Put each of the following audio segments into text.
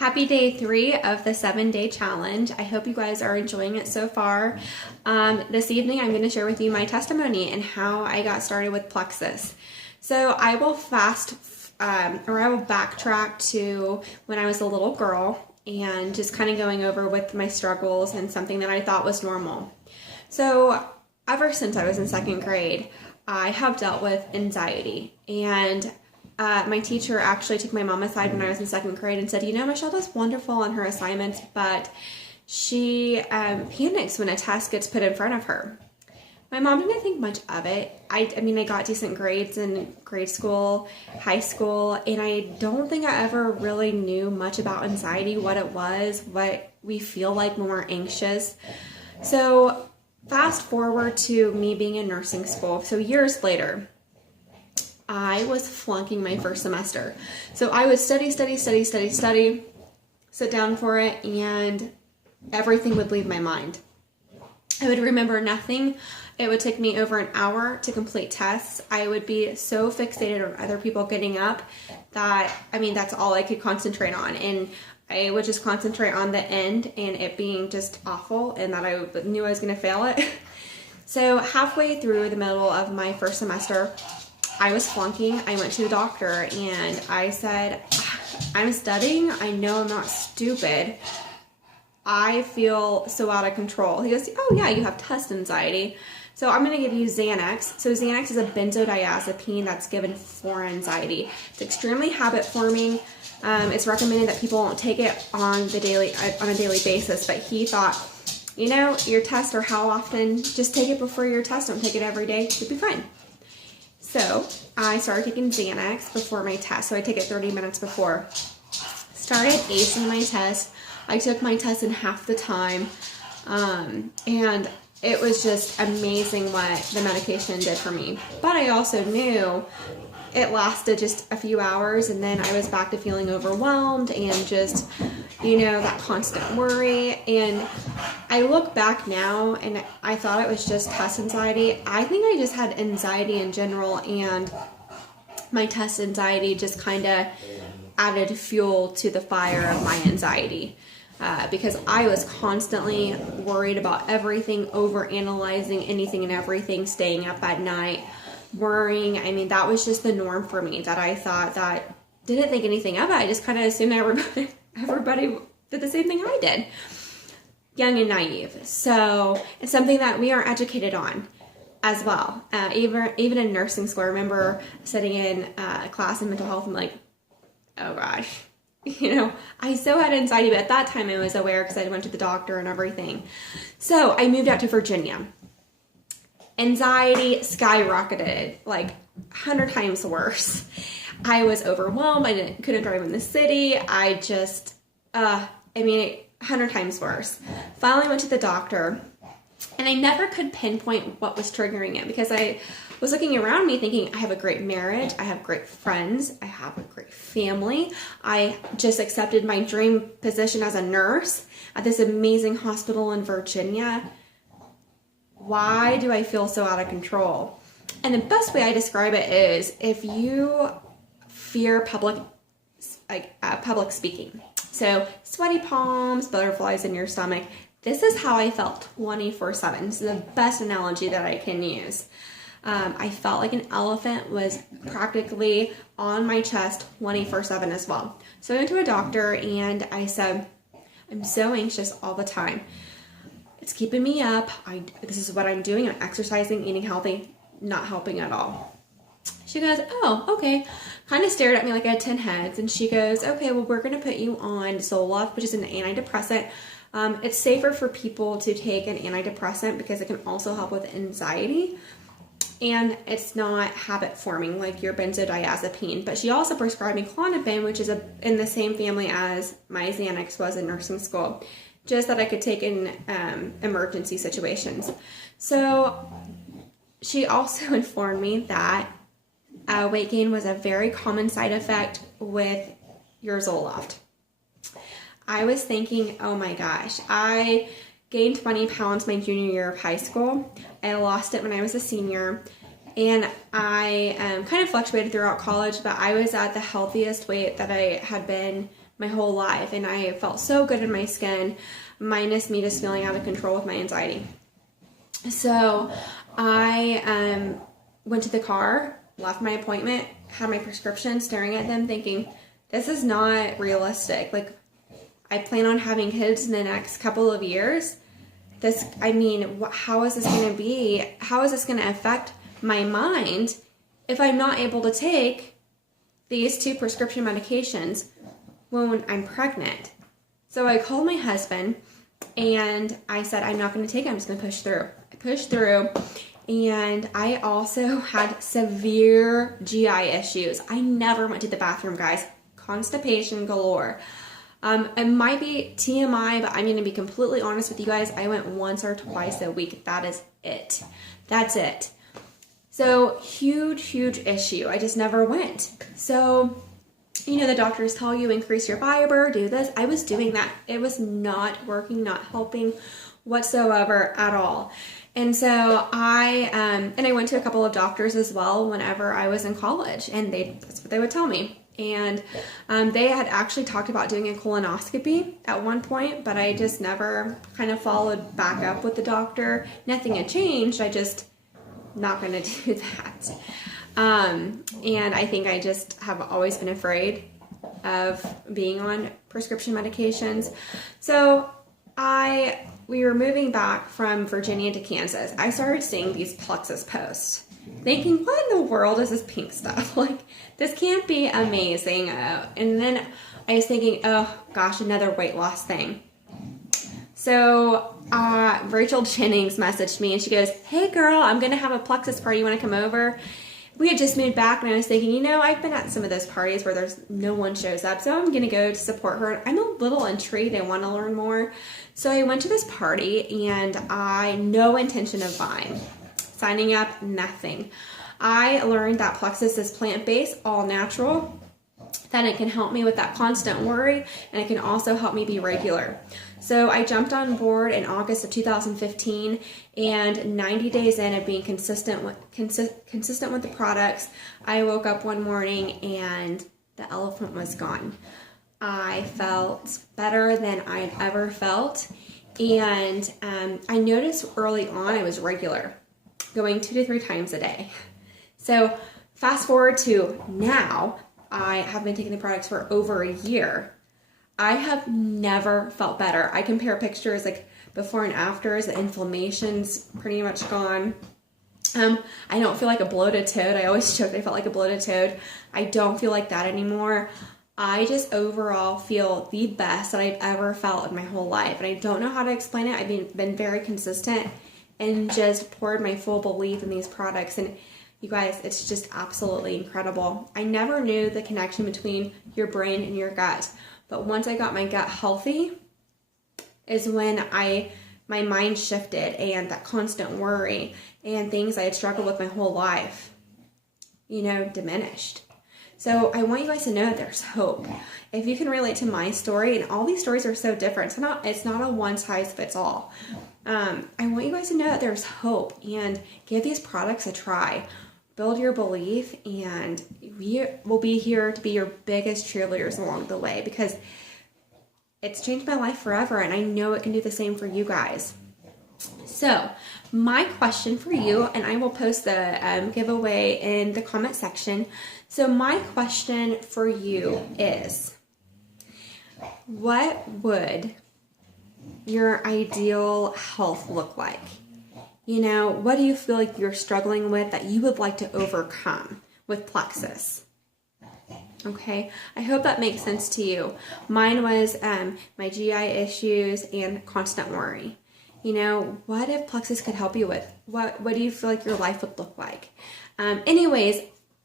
Happy day 3 of the 7-day challenge. I hope you guys are enjoying it so far. This evening, I'm going to share with you my testimony and how I got started with Plexus. So I will I will backtrack to when I was a little girl and just kind of going over with my struggles and something that I thought was normal. So ever since I was in 2nd grade, I have dealt with anxiety, and my teacher actually took my mom aside when I was in 2nd grade and said, Michelle does wonderful on her assignments, but she panics when a test gets put in front of her. My mom didn't think much of it. I got decent grades in grade school, high school, and I don't think I ever really knew much about anxiety, what it was, what we feel like when we're anxious. So fast forward to me being in nursing school. So years later, I was flunking my first semester. So I would study, sit down for it, and everything would leave my mind. I would remember nothing. It would take me over an hour to complete tests. I would be so fixated on other people getting up that, that's all I could concentrate on. And I would just concentrate on the end and it being just awful and that I knew I was going to fail it. So halfway through the middle of my first semester, I was flunking. I went to the doctor and I said, I'm studying. I know I'm not stupid. I feel so out of control. He goes, oh yeah, you have test anxiety. So I'm going to give you Xanax. So Xanax is a benzodiazepine that's given for anxiety. It's extremely habit forming. It's recommended that people don't take it on a daily basis, but he thought, your tests are how often? Just take it before your test. Don't take it every day. You'll be fine. So I started taking Xanax before my test. So I take it 30 minutes before. Started acing my test. I took my test in half the time. And it was just amazing what the medication did for me. But I also knew it lasted just a few hours, and then I was back to feeling overwhelmed and just, that constant worry. And I look back now and I thought it was just test anxiety. I think I just had anxiety in general, and my test anxiety just kind of added fuel to the fire of my anxiety. Because I was constantly worried about everything, overanalyzing anything and everything, staying up at night, worrying. That was just the norm for me, that I thought that, didn't think anything of it. I just kind of assumed everybody did the same thing I did. Young and naive. So it's something that we aren't educated on as well. Even in nursing school, I remember sitting in class in mental health and like, oh gosh. I so had anxiety, but at that time I was aware because I went to the doctor and everything. So I moved out to Virginia. Anxiety skyrocketed, like 100 times worse. I was overwhelmed. I couldn't drive in the city. I just, 100 times worse. Finally went to the doctor, and I never could pinpoint what was triggering it because I was looking around me thinking, I have a great marriage, I have great friends, I have a great family. I just accepted my dream position as a nurse at this amazing hospital in Virginia. Why do I feel so out of control? And the best way I describe it is if you fear public speaking. So sweaty palms, butterflies in your stomach. This is how I felt 24/7. This is the best analogy that I can use. I felt like an elephant was practically on my chest 24/7 as well. So I went to a doctor and I said, I'm so anxious all the time. It's keeping me up. This is what I'm doing. I'm exercising, eating healthy, not helping at all. She goes, oh, okay. Kind of stared at me like I had 10 heads. And she goes, okay, well, we're going to put you on Zoloft, which is an antidepressant. It's safer for people to take an antidepressant because it can also help with anxiety. And it's not habit forming like your benzodiazepine. But she also prescribed me Klonopin, which is in the same family as my Xanax was in nursing school, just that I could take in emergency situations. So she also informed me that weight gain was a very common side effect with your Zoloft. I was thinking, oh my gosh, I gained 20 pounds my junior year of high school. I lost it when I was a senior, and I kind of fluctuated throughout college, but I was at the healthiest weight that I had been my whole life, and I felt so good in my skin, minus me just feeling out of control with my anxiety. So I went to the car, left my appointment, had my prescription, staring at them thinking, this is not realistic. Like, I plan on having kids in the next couple of years. How is this going to be? How is this going to affect my mind if I'm not able to take these 2 prescription medications when I'm pregnant? So I called my husband and I said, I'm not going to take it. I'm just going to push through. I pushed through, and I also had severe GI issues. I never went to the bathroom, guys. Constipation galore. It might be TMI, but I'm going to be completely honest with you guys. I went once or twice a week. That is it. That's it. So huge issue. I just never went. So, the doctors tell you increase your fiber, do this. I was doing that. It was not working, not helping whatsoever at all. And so I went to a couple of doctors as well whenever I was in college, and that's what they would tell me. And they had actually talked about doing a colonoscopy at one point, but I just never kind of followed back up with the doctor. Nothing had changed. I just not going to do that. And I think I just have always been afraid of being on prescription medications. So we were moving back from Virginia to Kansas. I started seeing these Plexus posts, thinking, what in the world is this pink stuff? Like, this can't be amazing. And then I was thinking, oh gosh, another weight loss thing. So Rachel Jennings messaged me and she goes, hey girl, I'm going to have a Plexus party. You want to come over? We had just moved back, and I was thinking, I've been at some of those parties where there's no one shows up, so I'm going to go to support her. I'm a little intrigued. I want to learn more. So I went to this party, and no intention of buying. Signing up, nothing. I learned that Plexus is plant-based, all natural, that it can help me with that constant worry, and it can also help me be regular. So I jumped on board in August of 2015, and 90 days in of being consistent with the products, I woke up one morning and the elephant was gone. I felt better than I'd ever felt, and I noticed early on I was regular, going 2 to 3 times a day. So fast forward to now, I have been taking the products for over a year. I have never felt better. I compare pictures like before and afters. The inflammation's pretty much gone. I don't feel like a bloated toad. I always joke I felt like a bloated toad. I don't feel like that anymore. I just overall feel the best that I've ever felt in my whole life. And I don't know how to explain it. I've been very consistent and just poured my full belief in these products. And you guys, it's just absolutely incredible. I never knew the connection between your brain and your gut. But once I got my gut healthy is when my mind shifted, and that constant worry and things I had struggled with my whole life, diminished. So I want you guys to know that there's hope. If you can relate to my story, and all these stories are so different, it's not a one size fits all. I want you guys to know that there's hope, and give these products a try. Build your belief, and we will be here to be your biggest cheerleaders along the way, because it's changed my life forever, and I know it can do the same for you guys. So my question for you, and I will post the giveaway in the comment section. So my question for you is, what would your ideal health look like? What do you feel like you're struggling with that you would like to overcome with Plexus? Okay, I hope that makes sense to you. Mine was my GI issues and constant worry. What if Plexus could help you with? What do you feel like your life would look like? Anyways,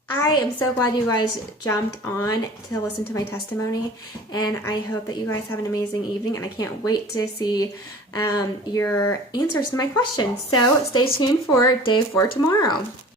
I am so glad you guys jumped on to listen to my testimony, and I hope that you guys have an amazing evening, and I can't wait to see your answers to my questions. So stay tuned for day 4 tomorrow.